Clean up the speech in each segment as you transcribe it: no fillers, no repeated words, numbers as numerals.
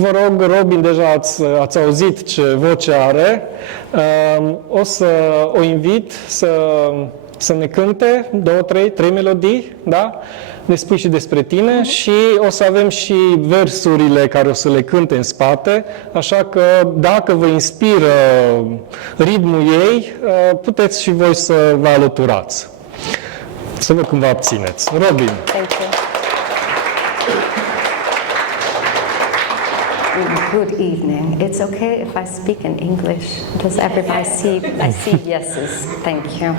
Vă rog, Robyn, deja ați auzit ce voce are. O să o invit să ne cânte 2-3 melodii, da? Ne spui și despre tine și o să avem și versurile care o să le cânte în spate, așa că dacă vă inspiră ritmul ei, puteți și voi să vă alăturați. Să văd cum vă abțineți. Robyn. Thank you. Good evening. It's okay if I speak in English. Does everybody see? I see yeses. Thank you.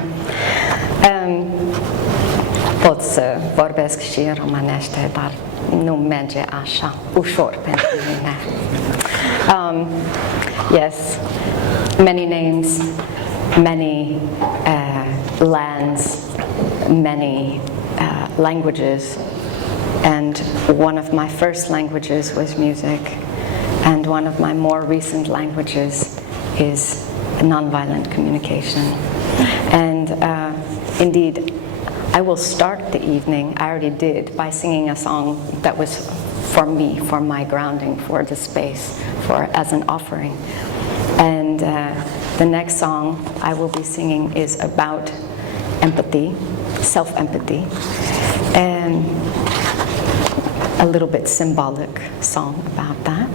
Pot să vorbesc și în românește, dar nu merge așa ușor pentru mine. Yes, many names, many lands, many languages, and one of my first languages was music, and one of my more recent languages is nonviolent communication. And indeed, I will start the evening, I already did, by singing a song that was for me, for my grounding, for the space, as an offering. And the next song I will be singing is about empathy, self-empathy, and a little bit symbolic song about that.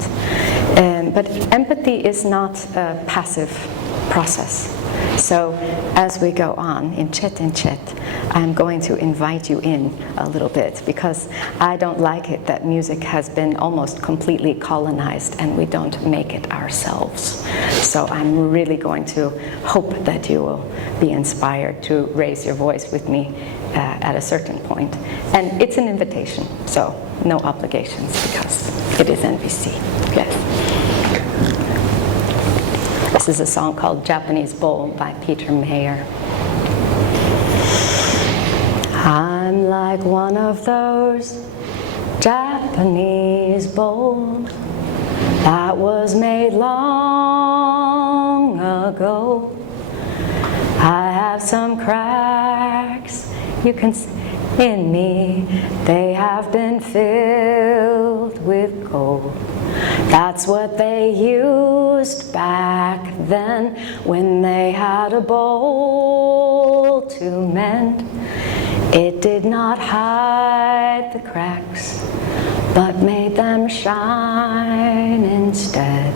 But empathy is not a passive process. So as we go on, in chet, I'm going to invite you in a little bit, because I don't like it that music has been almost completely colonized and we don't make it ourselves. So I'm really going to hope that you will be inspired to raise your voice with me at a certain point. And it's an invitation, so no obligations, because it is NBC. Yes. This is a song called Japanese Bowl by Peter Mayer. I'm like one of those Japanese bowls that was made long ago. I have some cracks you can see in me. They have been filled with gold. That's what they used back then when they had a bowl to mend. It did not hide the cracks, but made them shine instead.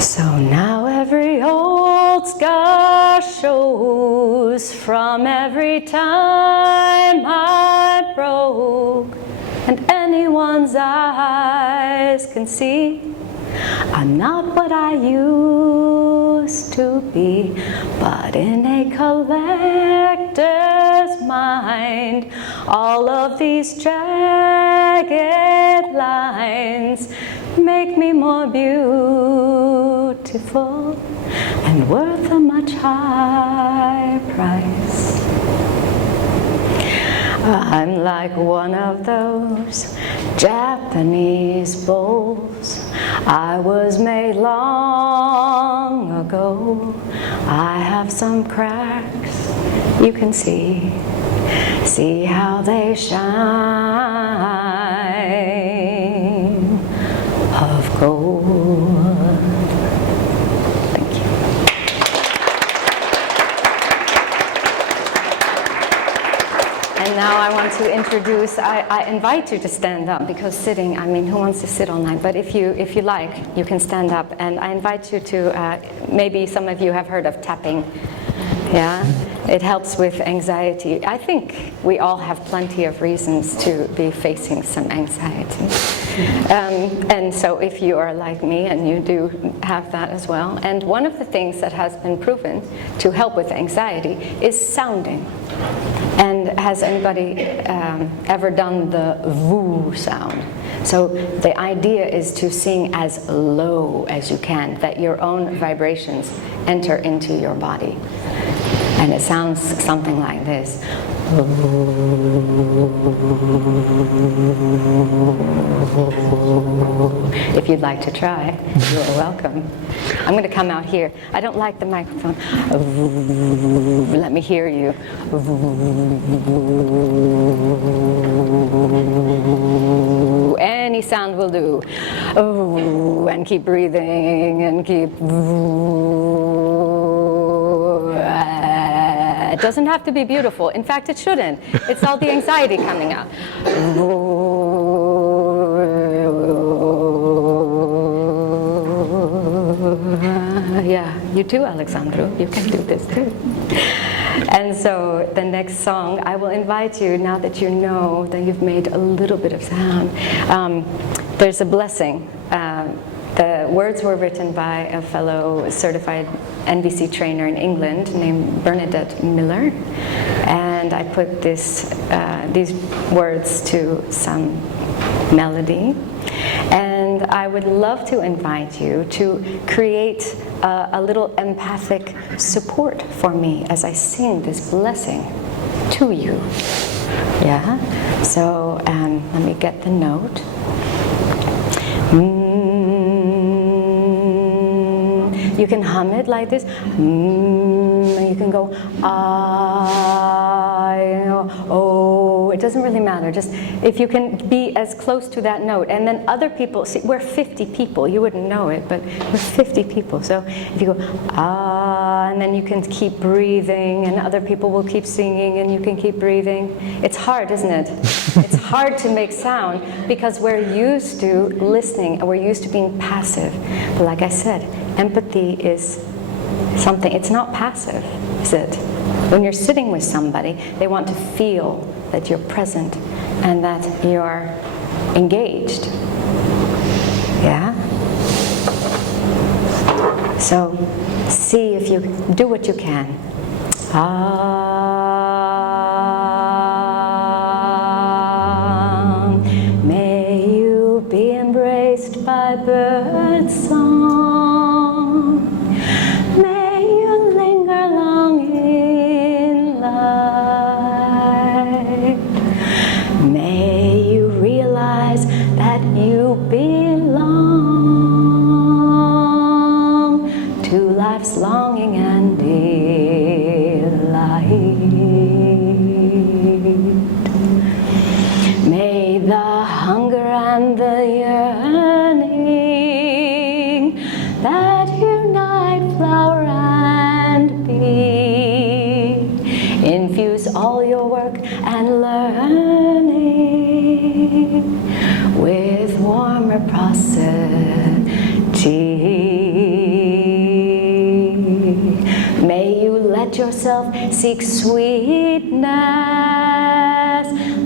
So now every old scar shows from every time I broke, and anyone's eyes can see I'm not what I used to be, but in a collector's mind, all of these jagged lines make me more beautiful and worth a much higher price. I'm like one of those Japanese bowls. I was made long ago. I have some cracks you can see how they shine of gold. Thank you. And now I want to introduce, I invite you to stand up, because sitting, I mean, who wants to sit all night? But if you like, you can stand up. And I invite you to, maybe some of you have heard of tapping. Yeah, it helps with anxiety. I think we all have plenty of reasons to be facing some anxiety. And so if you are like me and you do have that as well, and one of the things that has been proven to help with anxiety is sounding. And has anybody ever done the voo sound? So the idea is to sing as low as you can, that your own vibrations enter into your body. And it sounds something like this. If you'd like to try, you're welcome. I'm going to come out here. I don't like the microphone. Let me hear you. Any sound will do. And keep breathing and keep. It doesn't have to be beautiful. In fact, it shouldn't. It's all the anxiety coming out. Yeah, you too, Alexandru. You can do this too. And so the next song, I will invite you, now that you know that you've made a little bit of sound, there's a blessing. The words were written by a fellow certified NVC trainer in England named Bernadette Miller, and I put these words to some melody. And I would love to invite you to create a little empathic support for me as I sing this blessing to you. Yeah? So let me get the note. You can hum it like this. You can go oh. It doesn't really matter. Just if you can be as close to that note. And then other people, see, we're 50 people. You wouldn't know it, but we're 50 people. So if you go and then you can keep breathing, and other people will keep singing, and you can keep breathing. It's hard, isn't it? It's hard to make sound because we're used to listening and we're used to being passive. But like I said, empathy is something, it's not passive, is it? When you're sitting with somebody, they want to feel that you're present and that you're engaged. Yeah? So see if you do what you can. May you be embraced by bird song. May you linger long in light. May you realize that you belong to life's longing and delight. May the hunger and the yearning that unite flower and bee infuse all your work and learning with warm reciprocity. May you let yourself seek sweetness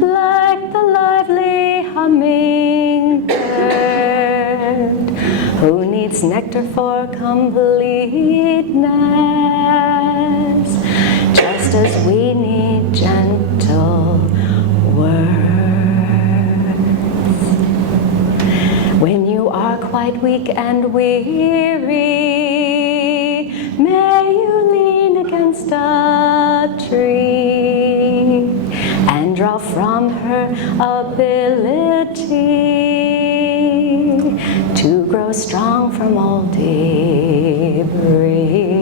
like the lively hummingbird who needs nectar for completeness, just as we need gentle words. When you are quite weak and weary, may you lean against a tree and draw from her ability to grow strong from all debris.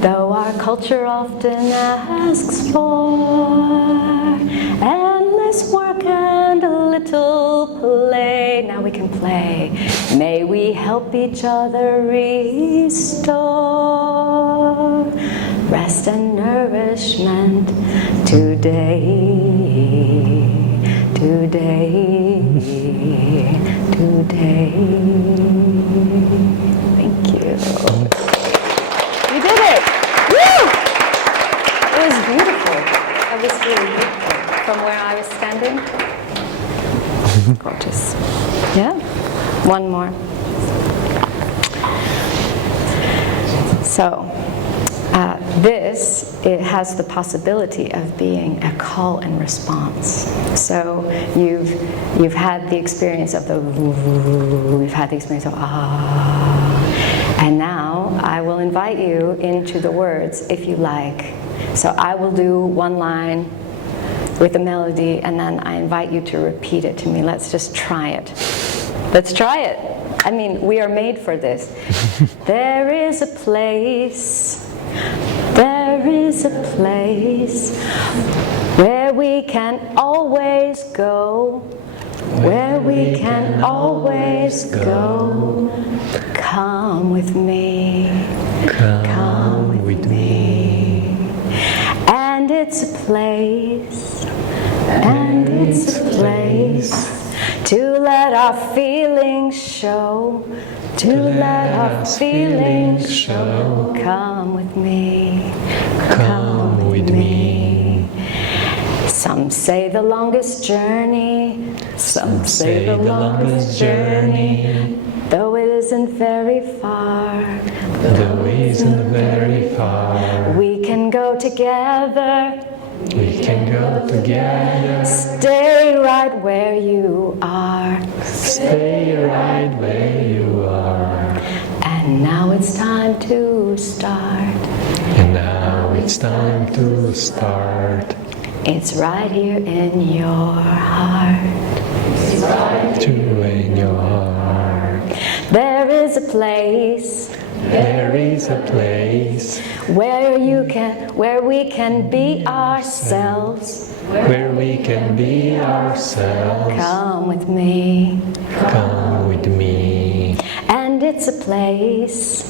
Though our culture often asks for endless work and a little play, now we can play. May we help each other restore rest and nourishment today, today, today. Thank you. You did it! Woo! It was beautiful. It was really beautiful. From where I was standing. Gorgeous. Yeah? One more. So, it has the possibility of being a call and response. So you've had the experience of the, you've had the experience of And now I will invite you into the words if you like. So I will do one line with the melody, and then I invite you to repeat it to me. Let's just try it. Let's try it. I mean, we are made for this. There is a place where we can always go, where we can always go. Come with me, come with me. And it's a place, to let our feelings show, to let our feelings show. Come with me, come with me. Some say the longest journey, some say the longest journey, though it isn't very far, though it isn't very far. We can go together, we can go together. Stay right where you are, stay right where you are. And now it's time to start, and now it's time to start. It's right here in your heart, it's right here in your heart. There is a place, there is a place where we can be ourselves, where we can be ourselves. Come with me, come with me. And it's a place,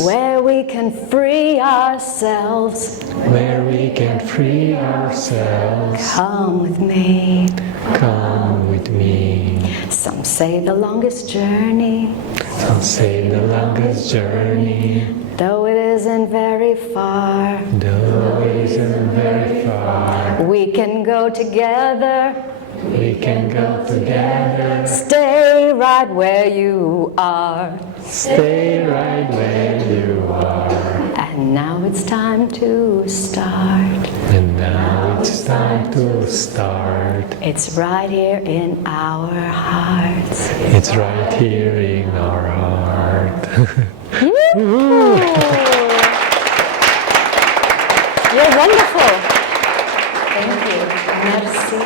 where we can free ourselves, where we can free ourselves. Come with me, come with me. Some say the longest journey, some say the longest journey, though it isn't very far, though it isn't very far. We can go together, we can go together. Stay right where you are, stay right where you are. And now it's time to start, and now it's time to start. It's right here in our hearts, it's right here in our heart. You're wonderful. Thank you. Merci.